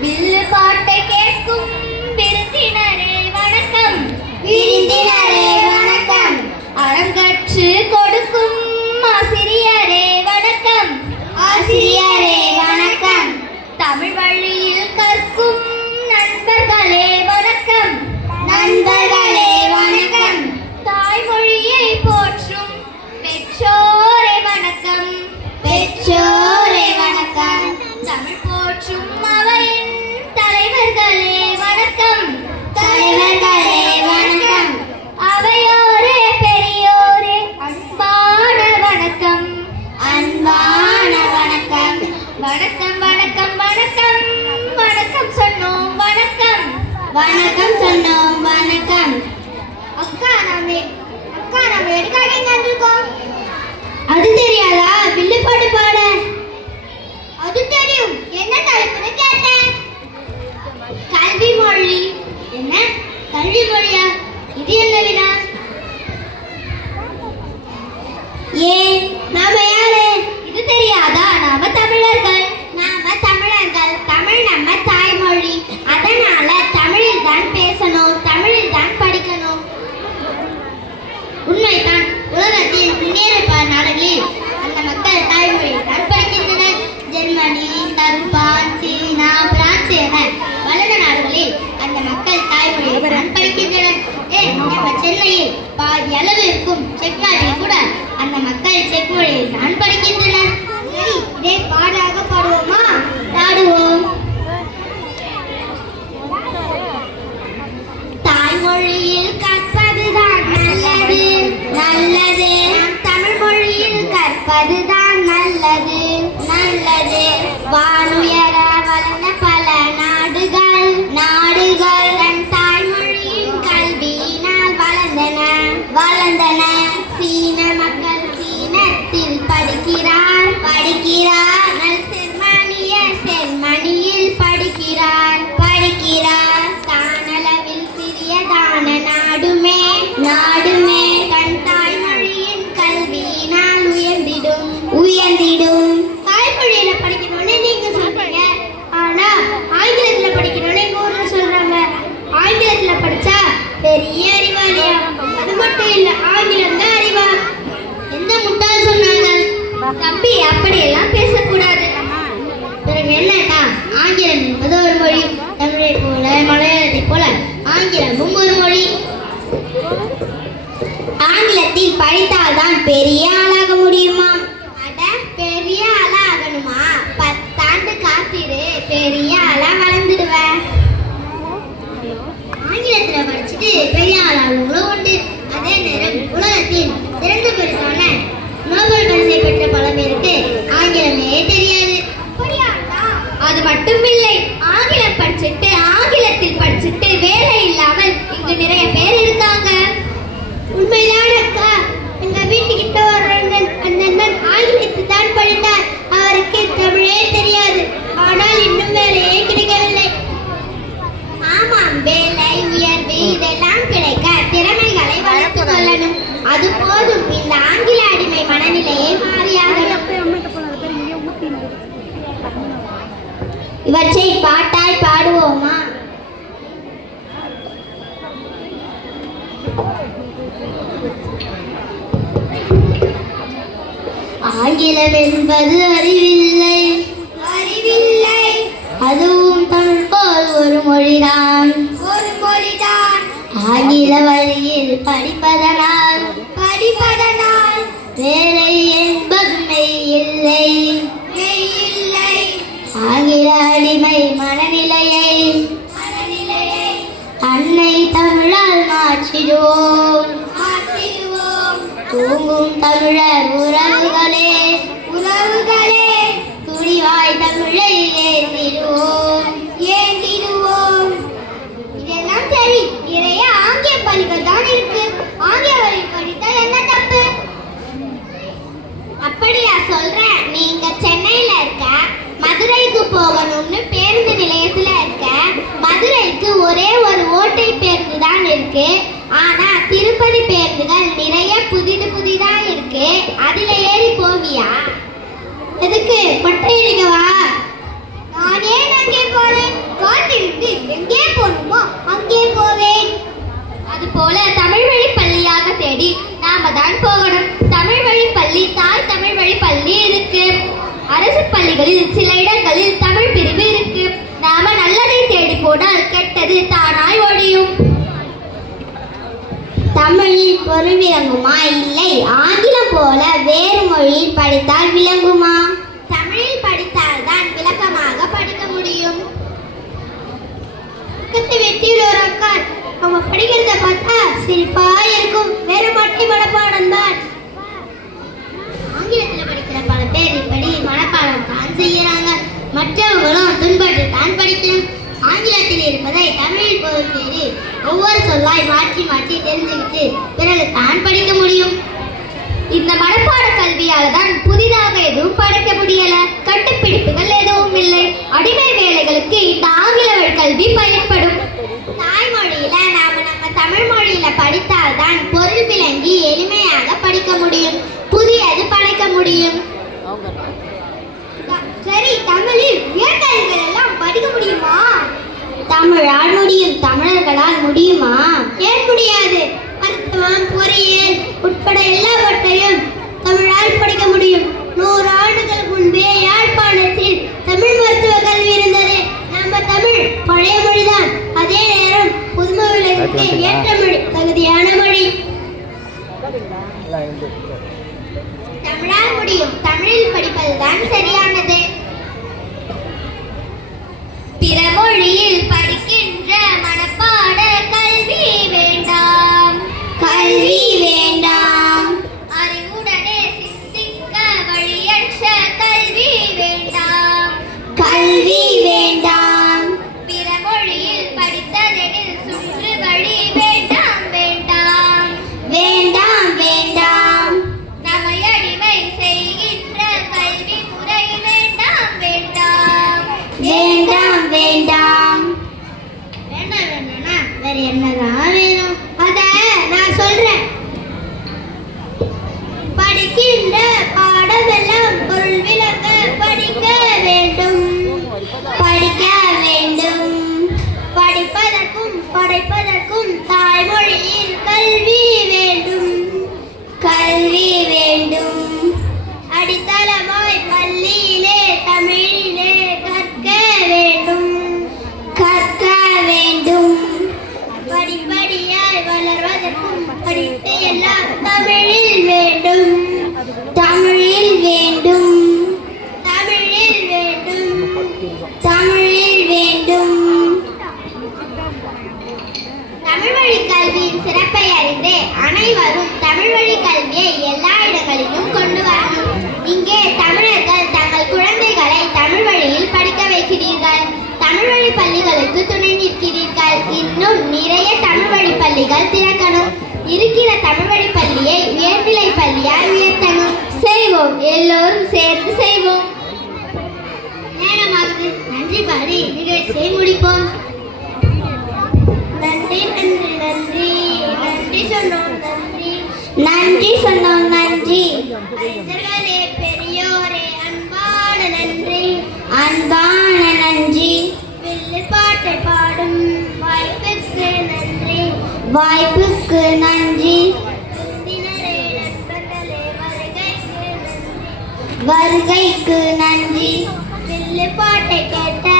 你 அண்ணா வணக்கம் அக்கா நாம அக்கா நாம எதுக்காக இங்க வந்திருக்கோம் அது தெரியாதா வில்லு பாட்டு பாட அது தெரியும் என்ன தலைப்புன்னு கேட்டேன் கல்வி மொழி என்ன கல்வி மொழியா இது என்ன வினா ஏன் பிறந்தன வளர்ந்தன. சீன மக்கள் சீனத்தில் படிக்கிறார் படிக்கிறார். அது போதும் இந்த ஆங்கில அடிமை மனநிலையை மாறியாக இவற்றை பாட்டாய் பாடுவோமா? ஆங்கிலம் என்பது அறிவில்லை. என்கிற அடிமை மனநிலையை அன்னை தமிழால் மாற்றிடுவோம். தூங்கும் தமிழர் உறவுகளே. உறவுகள். இருக்கு. ஆனா திருப்பதி பேருந்துகள் நிறைய புதிது புதிதா இருக்கு. அதுல ஏறி போவியா? எதுக்கு? மொட்டையடிக்கவா நான் ஏன் அங்கே போறேன் காட்டி எங்கே போகணுமோ அங்கே போவேன். அது போல தமிழ் வழி பள்ளியாக தேடி நாம தான் போகணும். தமிழ் வழி பள்ளி தாய் தமிழ் வழி பள்ளி இருக்கு. அரசு பள்ளிகளில் சில இடங்களில் தமிழ் பிரிவு இருக்கு. நாம நல்லதை தேடி போனால் பொருள் விளங்குமா இல்லை. ஆங்கிலம் போல வேறு மொழியில் படித்தால் விளங்குமா? தமிழில் படித்தால் தான் விளக்கமாக படிக்க முடியும். பக்கத்து வெட்டியில் ஒரு அக்கா அவங்க படிக்கிறத பார்த்தா சிரிப்பா இருப்பதை தமிழில் பொருள் தேடி ஒவ்வொரு சொல்லாய் மாற்றி மாற்றி தெரிஞ்சுக்கிட்டு பிறகு தான் படிக்க முடியும். இந்த மனப்பாட கல்வியால தான் புதிதாக எதுவும் படிக்க முடியல. கண்டுபிடிப்புகள் எதுவும் இல்லை. அடிமை வேலைகளுக்கு இந்த ஆங்கில கல்வி பயன்படும். தாய்மொழியில நாம நம்ம தமிழ் மொழியில படித்தால்தான் பொருள் விளங்கி எளிமையாக படிக்க முடியும். புதியது படைக்க முடியும். சரி தமிழில் உயர்கல்விகள் எல்லாம் படிக்க முடியுமா தமிழால் முடியும் தமிழர்களால் முடியுமா? ஏன் முடியாது? மருத்துவம் பொறியியல் உட்பட எல்லாவற்றையும் தமிழால் படிக்க முடியும். நூறு ஆண்டுகள் முன்பே யாழ்ப்பாணத்தில் தமிழ் மருத்துவ கல்வி இருந்தது. நம்ம தமிழ் பழைய மொழிதான் அதே நேரம் புதுமை உலகிற்கு ஏற்ற மொழி தகுதியான மொழி. தமிழால் முடியும். தமிழில் படிப்பதுதான் சரியானது தமிழில் செய்வோம். எல்லோரும் சேர்ந்து செய்வோம். நேரமாகுது நன்றி பாடி நிகழ்ச்சியை முடிப்போம். நன்றி நன்றி நன்றி. நன்றி சொன்னோம் நன்றி. நன்றி சொன்னோம் நன்றி. பெரியோரே அன்பான நன்றி. அன்பான நன்றி. பாட்டை பாடும் வாய்ப்புக்கு நன்றி. வாய்ப்புக்கு நன்றி. வருகைக்கு நன்றி. வில்லுப்பாட்டை பாட்டை கேட்ட